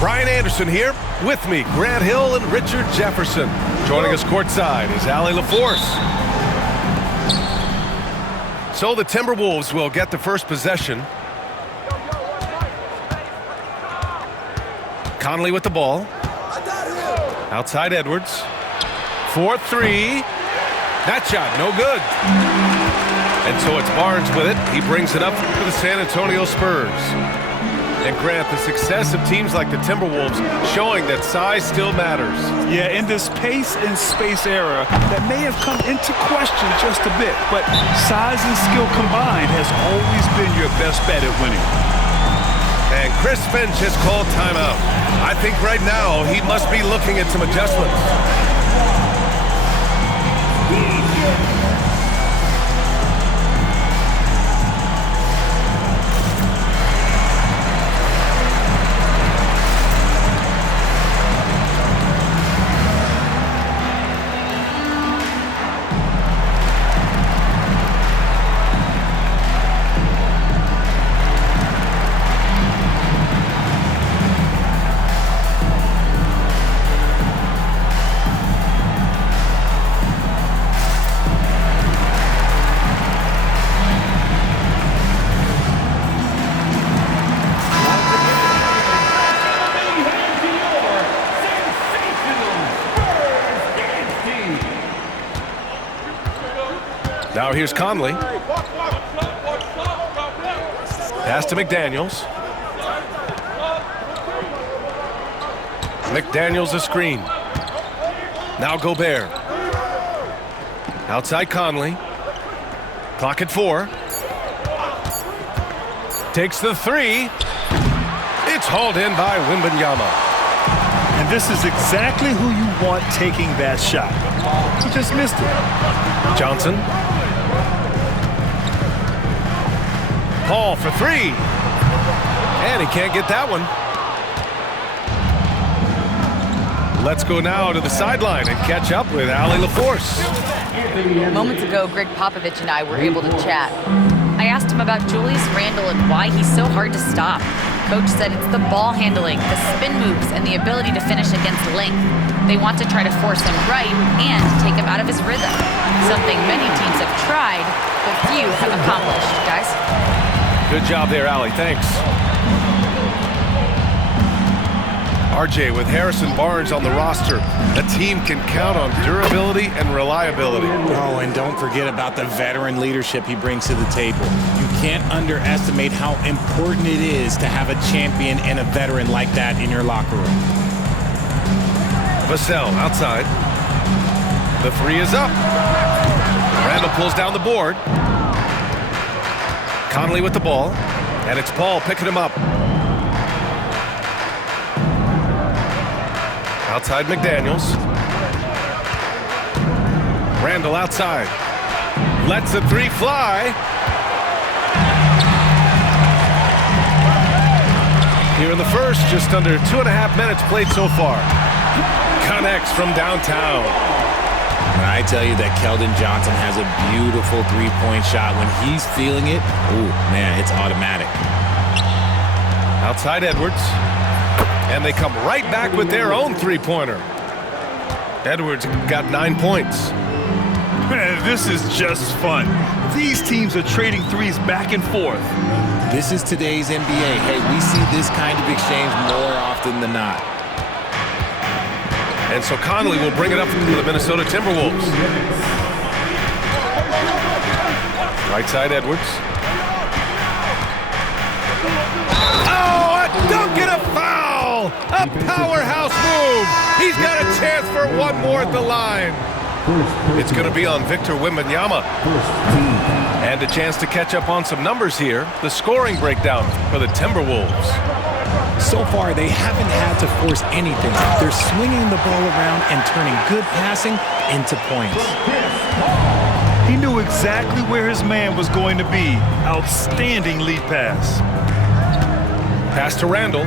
Brian Anderson here. With me, Grant Hill and Richard Jefferson. Joining us courtside is Allie LaForce. So the Timberwolves will get the first possession. Conley with the ball. Outside Edwards. 4-3. That shot, no good. And so it's Barnes with it. He brings it up for the San Antonio Spurs. And Grant, the success of teams like the Timberwolves showing that size still matters. Yeah, in this pace and space era, that may have come into question just a bit, but size and skill combined has always been your best bet at winning. And Chris Finch has called timeout. I think right now he must be looking at some adjustments. Now here's Conley. Pass to McDaniels. McDaniels a screen. Now Gobert. Outside Conley. Clock at 4. Takes the 3. It's hauled in by Wembanyama. And this is exactly who you want taking that shot. He just missed it. Johnson. Paul for 3. And he can't get that one. Let's go now to the sideline and catch up with Allie LaForce. Moments ago, Greg Popovich and I were able to chat. I asked him about Julius Randle and why he's so hard to stop. Coach said it's the ball handling, the spin moves, and the ability to finish against length. They want to try to force him right and take him out of his rhythm. Something many teams have tried, but few have accomplished, guys. Good job there, Allie. Thanks. RJ, with Harrison Barnes on the roster, a team can count on durability and reliability. Oh, and don't forget about the veteran leadership he brings to the table. You can't underestimate how important it is to have a champion and a veteran like that in your locker room. Vassell outside. The 3 is up. Randall pulls down the board. Conley with the ball. And it's Paul picking him up. Outside McDaniels. Randall outside. Lets the 3 fly. Here in the first, just under 2.5 minutes played so far. Connects from downtown. When I tell you that Keldon Johnson has a beautiful three-point shot, when he's feeling it, ooh, man, it's automatic. Outside Edwards. And they come right back with their own three-pointer. Edwards got 9 points. Man, this is just fun. These teams are trading threes back and forth. This is today's NBA. Hey, we see this kind of exchange more often than not. And so Conley will bring it up for the Minnesota Timberwolves. Right side Edwards. Oh, a dunk and a foul! A powerhouse move! He's got a chance for one more at the line. It's going to be on Victor Wembanyama. And a chance to catch up on some numbers here. The scoring breakdown for the Timberwolves. So far, they haven't had to force anything. They're swinging the ball around and turning good passing into points. He knew exactly where his man was going to be. Outstanding lead pass. Pass to Randall.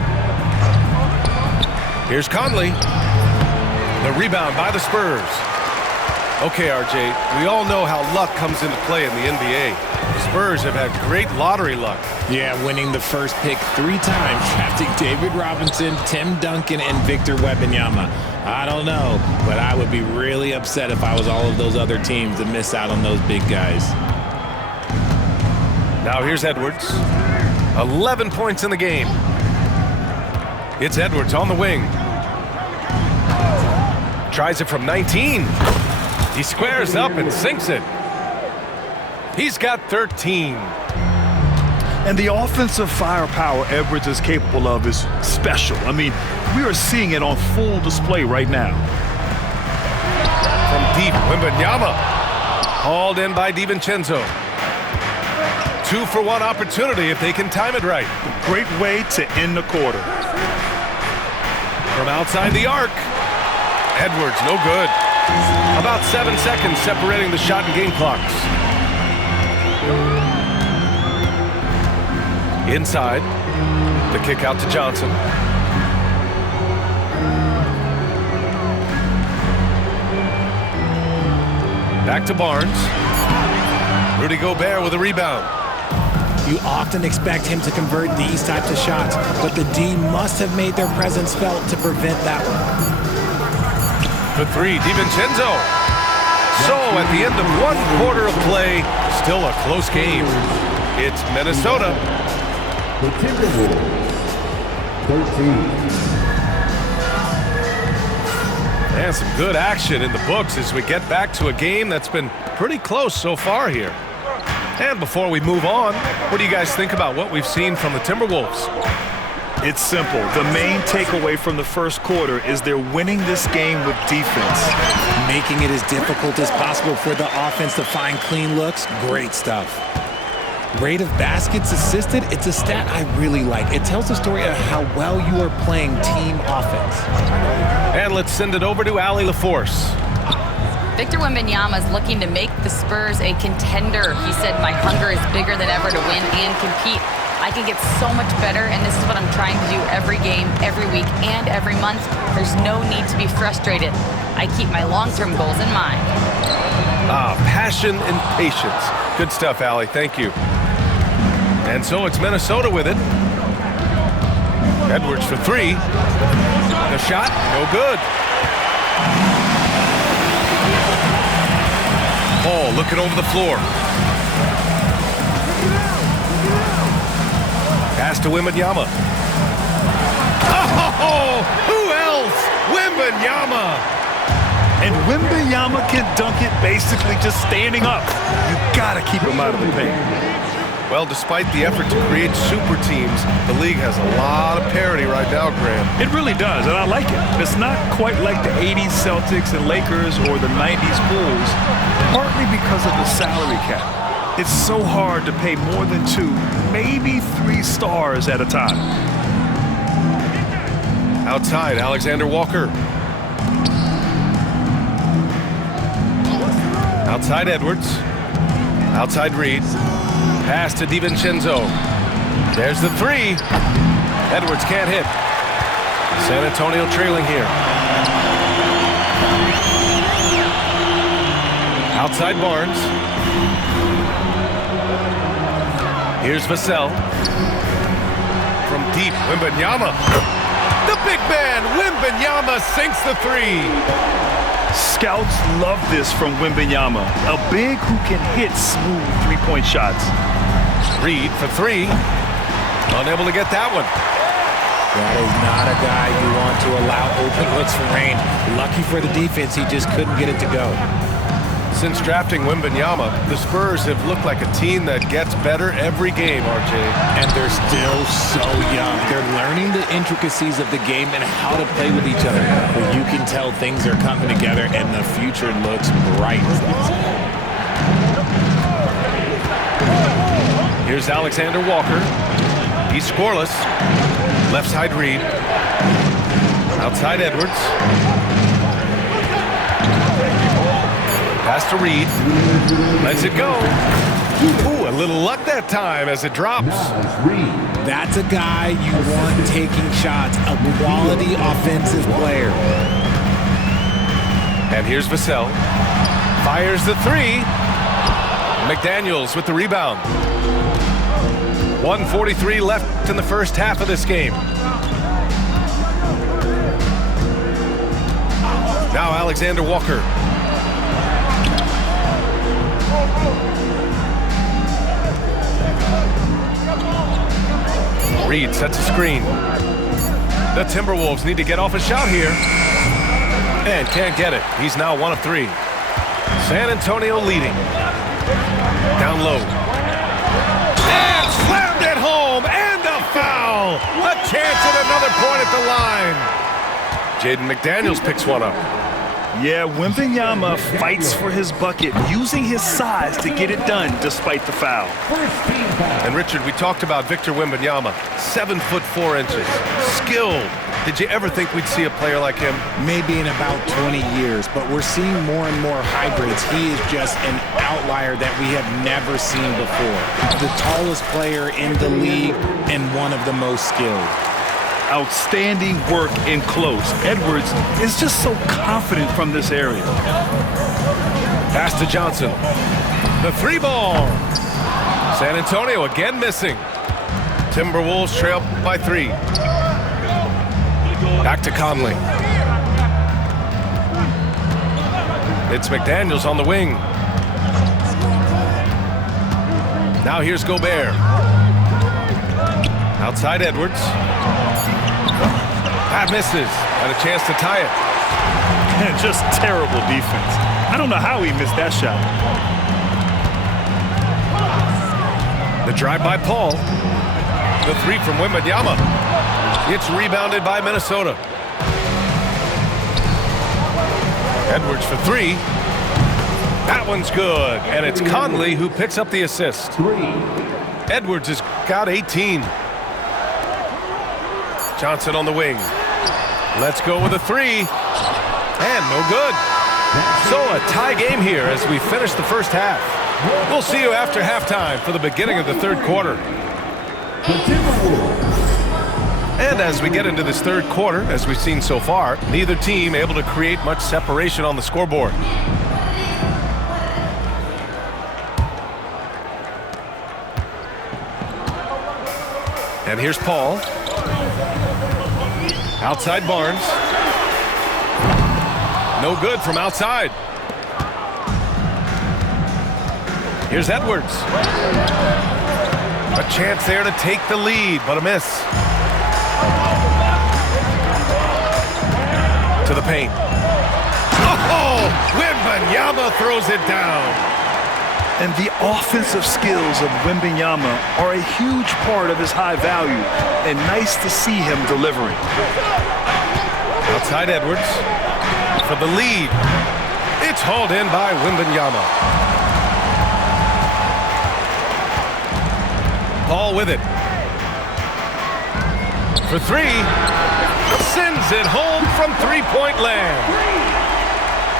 Here's Conley. The rebound by the Spurs. Okay, RJ, we all know how luck comes into play in the NBA. Spurs have had great lottery luck. Yeah, winning the first pick 3 times, drafting David Robinson, Tim Duncan, and Victor Wembanyama. I don't know, but I would be really upset if I was all of those other teams to miss out on those big guys. Now here's Edwards. 11 points in the game. It's Edwards on the wing. Tries it from 19. He squares up and sinks it. He's got 13. And the offensive firepower Edwards is capable of is special. I mean, we are seeing it on full display right now. From deep, Wembanyama. Hauled in by DiVincenzo. 2-for-1 opportunity if they can time it right. Great way to end the quarter. From outside the arc. Edwards, no good. About 7 seconds separating the shot and game clocks. Inside. The kick out to Johnson. Back to Barnes. Rudy Gobert with a rebound. You often expect him to convert these types of shots, but the D must have made their presence felt to prevent that one. For 3, DiVincenzo. So at the end of 1 quarter of play, still a close game. It's Minnesota. The Timberwolves, 13. And some good action in the books as we get back to a game that's been pretty close so far here. And before we move on, what do you guys think about what we've seen from the Timberwolves? It's simple. The main takeaway from the first quarter is they're winning this game with defense. Making it as difficult as possible for the offense to find clean looks. Great stuff. Rate of baskets assisted, it's a stat I really like. It tells the story of how well you are playing team offense. And let's send it over to Allie LaForce. Victor Wembanyama is looking to make the Spurs a contender. He said, "My hunger is bigger than ever to win and compete. I can get so much better, and this is what I'm trying to do every game, every week, and every month. There's no need to be frustrated. I keep my long-term goals in mind." Passion and patience. Good stuff, Allie. Thank you. And so it's Minnesota with it. Edwards for 3. The shot, no good. Ball looking over the floor. Pass to Wembanyama. Oh, who else? Wembanyama. And Wembanyama can dunk it basically just standing up. You gotta keep him out of the paint. Well, despite the effort to create super teams, the league has a lot of parity right now, Graham. It really does, and I like it. It's not quite like the 80s Celtics and Lakers or the 90s Bulls, partly because of the salary cap. It's so hard to pay more than 2, maybe 3 stars at a time. Outside, Alexander Walker. Outside Edwards. Outside Reed. Pass to DiVincenzo. There's the 3. Edwards can't hit. San Antonio trailing here. Outside Barnes. Here's Vassell. From deep, Wembanyama. The big man, Wembanyama, sinks the 3. Scouts love this from Wembanyama, a big who can hit smooth three-point shots. Reed for 3. Unable to get that one. That is not a guy you want to allow open looks for rain. Lucky for the defense, he just couldn't get it to go. Since drafting Wembanyama, the Spurs have looked like a team that gets better every game, RJ. And they're still so young. They're learning the intricacies of the game and how to play with each other. But you can tell things are coming together and the future looks bright. Here's Alexander Walker. He's scoreless. Left side Reed. Outside Edwards. Pass to Reed. Lets it go. Ooh, a little luck that time as it drops. That's a guy you want taking shots, a quality offensive player. And here's Vassell. Fires the 3. McDaniels with the rebound. 1:43 left in the first half of this game. Now Alexander Walker. Reed sets a screen. The Timberwolves need to get off a shot here. And can't get it. He's now 1 of 3. San Antonio leading. Down low. And slammed it home. And a foul. A chance at another point at the line. Jaden McDaniels picks one up. Yeah, Wembanyama fights for his bucket, using his size to get it done despite the foul. And Richard, we talked about Victor Wembanyama. 7'4", skilled. Did you ever think we'd see a player like him? Maybe in about 20 years, but we're seeing more and more hybrids. He is just an outlier that we have never seen before. The tallest player in the league and one of the most skilled. Outstanding work in close. Edwards is just so confident from this area. Pass to Johnson. The 3 ball. San Antonio again missing. Timberwolves trail by 3. Back to Conley. It's McDaniels on the wing. Now here's Gobert. Outside Edwards. That misses. And a chance to tie it. Just terrible defense. I don't know how he missed that shot. The drive by Paul. The 3 from Wembanyama. It's rebounded by Minnesota. Edwards for 3. That one's good. And it's Conley who picks up the assist. Edwards has got 18. Johnson on the wing. Let's go with a 3. And no good. So a tie game here as we finish the first half. We'll see you after halftime for the beginning of the third quarter. And as we get into this third quarter, as we've seen so far, neither team able to create much separation on the scoreboard. And here's Paul. Outside Barnes. No good from outside. Here's Edwards. A chance there to take the lead, but a miss. To the paint. Oh! Wembanyama throws it down. And the offensive skills of Wembanyama are a huge part of his high value, and nice to see him delivering. Outside Edwards for the lead. It's hauled in by Wembanyama. Paul with it. For 3. Sends it home from three-point land.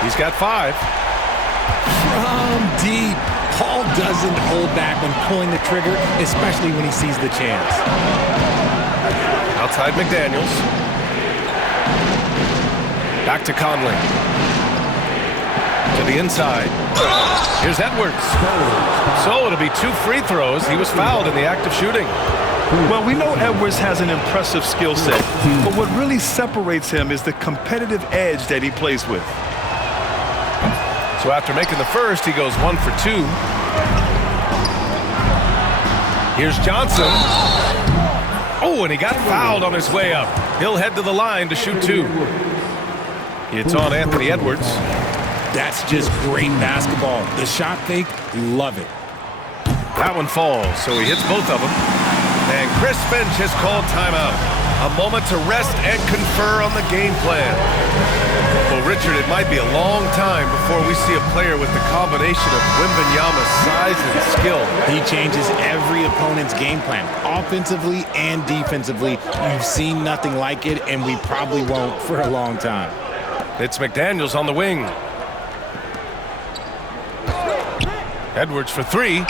He's got 5. From deep. Paul doesn't hold back when pulling the trigger, especially when he sees the chance. Outside McDaniels. Back to Conley. To the inside. Here's Edwards. So it'll be 2 free throws. He was fouled in the act of shooting. Well, we know Edwards has an impressive skill set, but what really separates him is the competitive edge that he plays with. So after making the first, he goes 1 for 2. Here's Johnson. Oh, and he got fouled on his way up. He'll head to the line to shoot 2. It's on Anthony Edwards. That's just great basketball. The shot fake, love it. That one falls, so he hits both of them. And Chris Finch has called timeout. A moment to rest and confer on the game plan. Well, Richard, it might be a long time before we see a player with the combination of Wembanyama's size and skill. He changes every opponent's game plan, offensively and defensively. You've seen nothing like it, and we probably won't for a long time. It's McDaniels on the wing. Edwards for 3.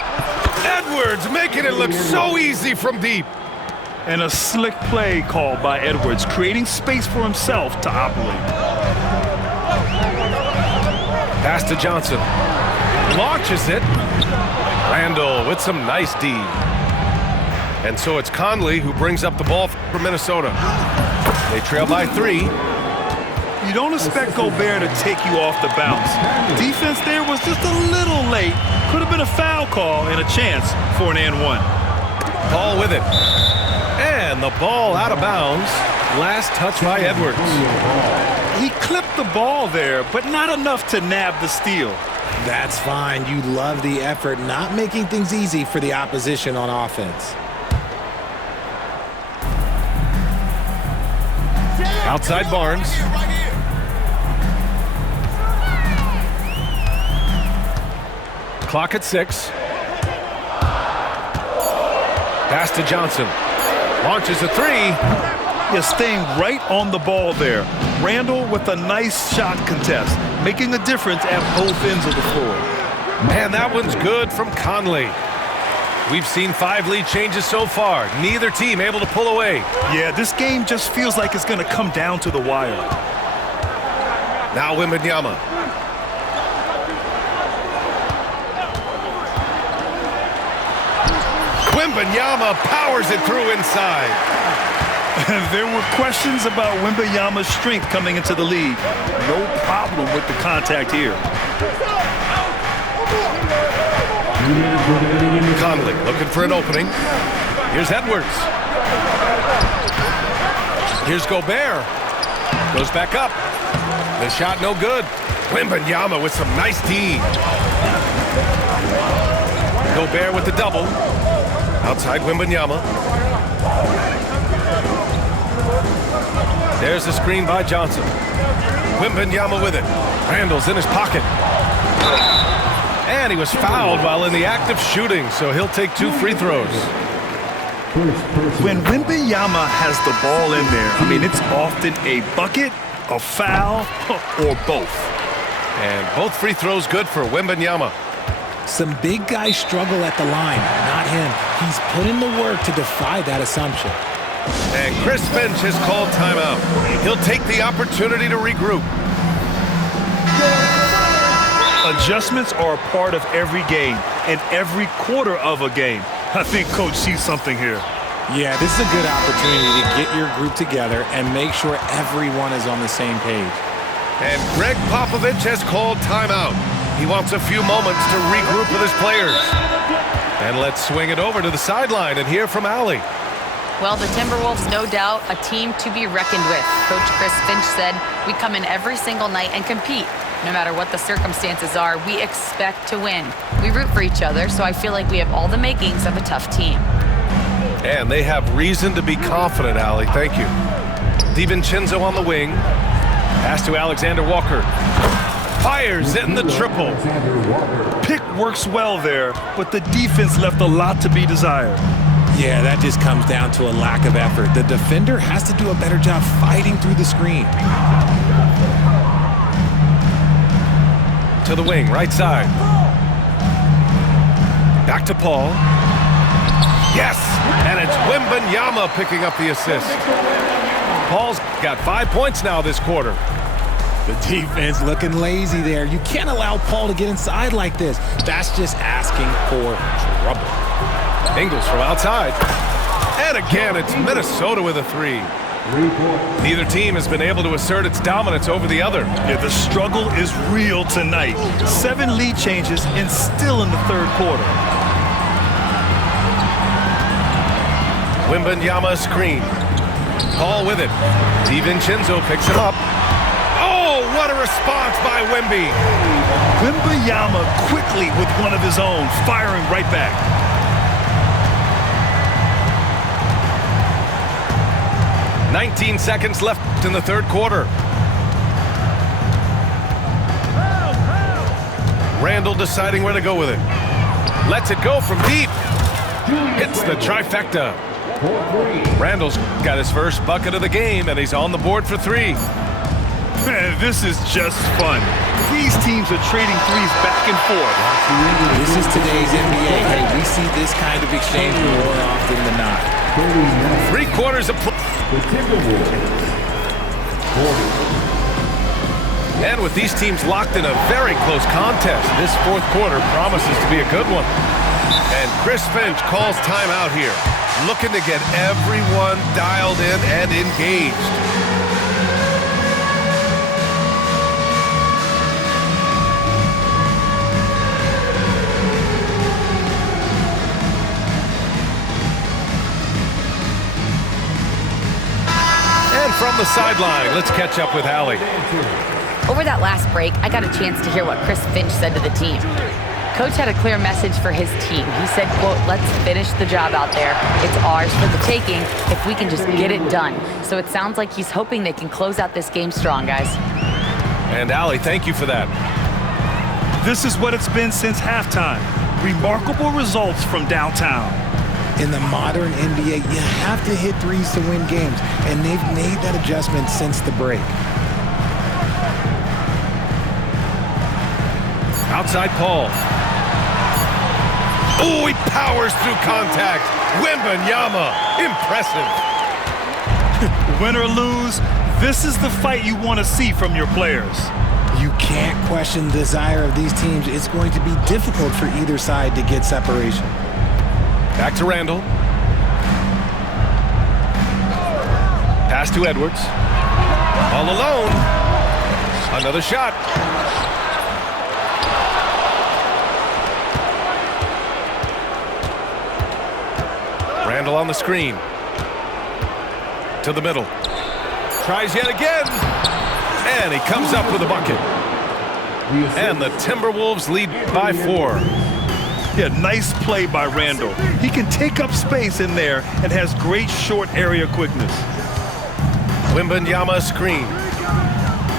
Edwards making it look so easy from deep. And a slick play called by Edwards, creating space for himself to operate. Pass to Johnson. Launches it. Randall with some nice D. And so it's Conley who brings up the ball for Minnesota. They trail by 3. You don't expect Gobert to take you off the bounce. Defense there was just a little late. Could have been a foul call and a chance for an and one. Paul with it. And the ball out of bounds. Last touch by Edwards. He clipped the ball there, but not enough to nab the steal. That's fine. You love the effort, not making things easy for the opposition on offense. Outside Barnes. Clock at 6. Pass to Johnson. Launches a 3. You're staying right on the ball there. Randall with a nice shot contest, making a difference at both ends of the floor. Man, that one's good from Conley. We've seen 5 lead changes so far. Neither team able to pull away. Yeah, this game just feels like it's going to come down to the wire. Now Wembanyama. Wembanyama powers it through inside. There were questions about Wembanyama's strength coming into the league. No problem with the contact here. Conley looking for an opening. Here's Edwards. Here's Gobert. Goes back up. The shot no good. Wembanyama with some nice D. Gobert with the double. Outside Wembanyama. There's the screen by Johnson. Wembanyama with it. Randall's in his pocket. And he was fouled while in the act of shooting, so he'll take 2 free throws. When Wembanyama has the ball in there, I mean, it's often a bucket, a foul, or both. And both free throws good for Wembanyama. Some big guys struggle at the line, not him. He's put in the work to defy that assumption. And Chris Finch has called timeout. He'll take the opportunity to regroup. Adjustments are a part of every game and every quarter of a game. I think Coach sees something here. Yeah, this is a good opportunity to get your group together and make sure everyone is on the same page. And Greg Popovich has called timeout. He wants a few moments to regroup with his players. And let's swing it over to the sideline and hear from Allie. Well, the Timberwolves, no doubt, a team to be reckoned with. Coach Chris Finch said, we come in every single night and compete. No matter what the circumstances are, we expect to win. We root for each other, so I feel like we have all the makings of a tough team. And they have reason to be confident, Allie. Thank you. DiVincenzo on the wing. Pass to Alexander Walker. Fires in the triple. Pick works well there, but the defense left a lot to be desired. Yeah, that just comes down to a lack of effort. The defender has to do a better job fighting through the screen. To the wing, right side. Back to Paul. Yes! And it's Wembanyama picking up the assist. Paul's got 5 points now this quarter. The defense looking lazy there. You can't allow Paul to get inside like this. That's just asking for trouble. Ingles from outside. And again, it's Minnesota with a 3. Neither team has been able to assert its dominance over the other. Yeah, the struggle is real tonight. 7 lead changes and still in the third quarter. Wembanyama screen. Paul with it. DiVincenzo picks him up. Oh, what a response by Wemby. Wembanyama quickly with one of his own, firing right back. "19 seconds left in the third quarter. Randall deciding where to go with it. Lets it go from deep. Hits the trifecta. Randall's got his first bucket of the game, and he's on the board for 3. Man, this is just fun. These teams are trading threes back and forth. This is today's NBA. Hey, we see this kind of exchange more often than not. 3 quarters of play. The Timberwolves. And with these teams locked in a very close contest, this fourth quarter promises to be a good one. And Chris Finch calls timeout here, looking to get everyone dialed in and engaged. And from the sideline, let's catch up with Allie. Over that last break, I got a chance to hear what Chris Finch said to the team. Coach had a clear message for his team. He said, quote, "Let's finish the job out there. It's ours for the taking if we can just get it done." So it sounds like he's hoping they can close out this game strong, guys. And Allie, thank you for that. This is what it's been since halftime. Remarkable results from downtown. In the modern NBA, you have to hit threes to win games, and they've made that adjustment since the break. Outside Paul. Oh, he powers through contact. Wembanyama, impressive. Win or lose, this is the fight you want to see from your players. You can't question the desire of these teams. It's going to be difficult for either side to get separation. Back to Randall. Pass to Edwards. All alone. Another shot. Randall on the screen. To the middle. Tries yet again. And he comes up with a bucket. And the Timberwolves lead by 4. Yeah, nice play by Randall. He can take up space in there and has great short area quickness. Wembanyama screen.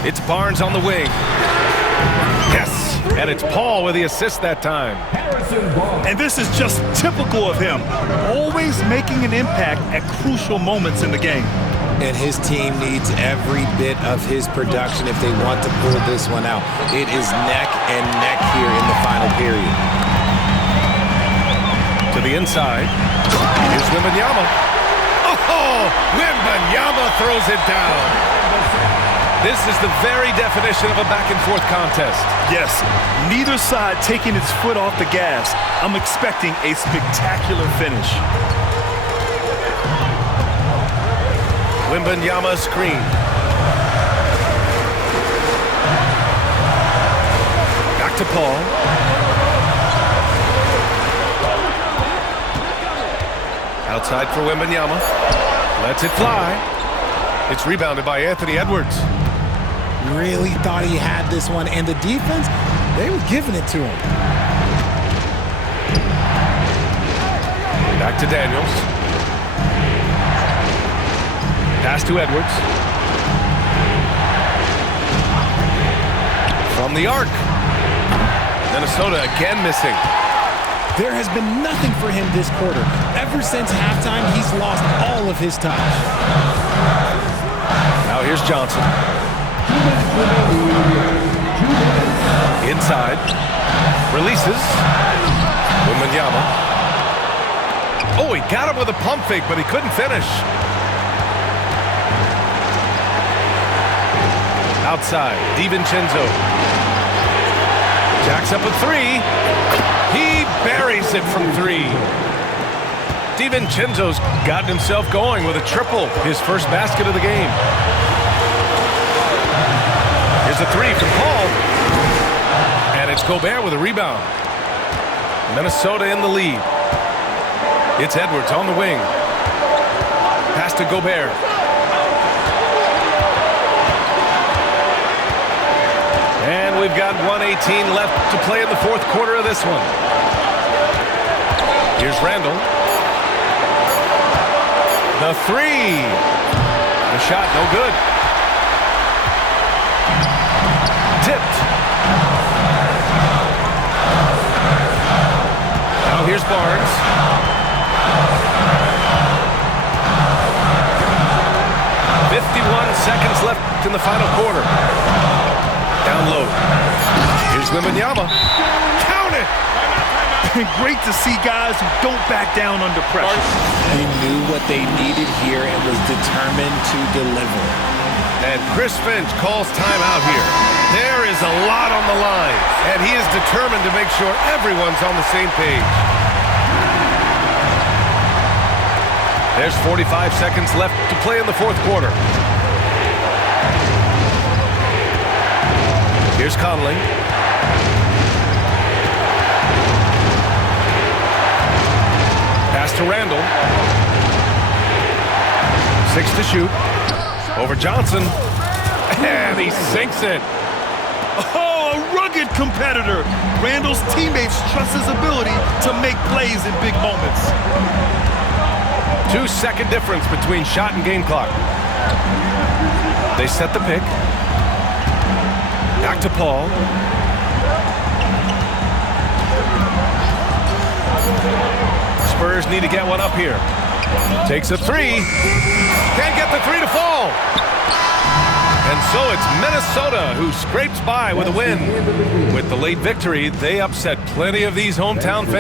It's Barnes on the wing. Yes! And it's Paul with the assist that time. And this is just typical of him. Always making an impact at crucial moments in the game. And his team needs every bit of his production if they want to pull this one out. It is neck and neck here in the final period. To the inside. Here's Wembanyama. Oh! Wembanyama throws it down. This is the very definition of a back-and-forth contest. Yes, neither side taking its foot off the gas. I'm expecting a spectacular finish. Wembanyama screen. Back to Paul. Outside for Wembanyama. Lets it fly. It's rebounded by Anthony Edwards. Really thought he had this one, and the defense, they were giving it to him. Back to Daniels. Pass to Edwards. From the arc. Minnesota again missing. There has been nothing for him this quarter. Ever since halftime, he's lost all of his touch. Now here's Johnson. Inside. Releases. Wembanyama. Oh, he got him with a pump fake, but he couldn't finish. Outside. DiVincenzo. Jacks up a 3. He buries it from 3. DiVincenzo's gotten himself going with a triple, his first basket of the game. Here's a 3 from Paul. And it's Gobert with a rebound. Minnesota in the lead. It's Edwards on the wing. Pass to Gobert. And we've got 1:18 left to play in the fourth quarter of this one. Here's Randall. The 3. The shot no good. Tipped. Now here's Barnes. Seconds left in the final quarter. Down low. Here's Wembanyama. Count it! Great to see guys who don't back down under pressure. He knew what they needed here and was determined to deliver. And Chris Finch calls timeout here. There is a lot on the line, and he is determined to make sure everyone's on the same page. There's 45 seconds left to play in the fourth quarter. Here's Conley. Pass to Randall. 6 to shoot. Over Johnson. And he sinks it. Oh, a rugged competitor. Randall's teammates trust his ability to make plays in big moments. 2-second difference between shot and game clock. They set the pick. Back to Paul. Spurs need to get one up here. Takes a three. Can't get the three to fall. And so it's Minnesota who scrapes by with a win. With the late victory, they upset plenty of these hometown fans.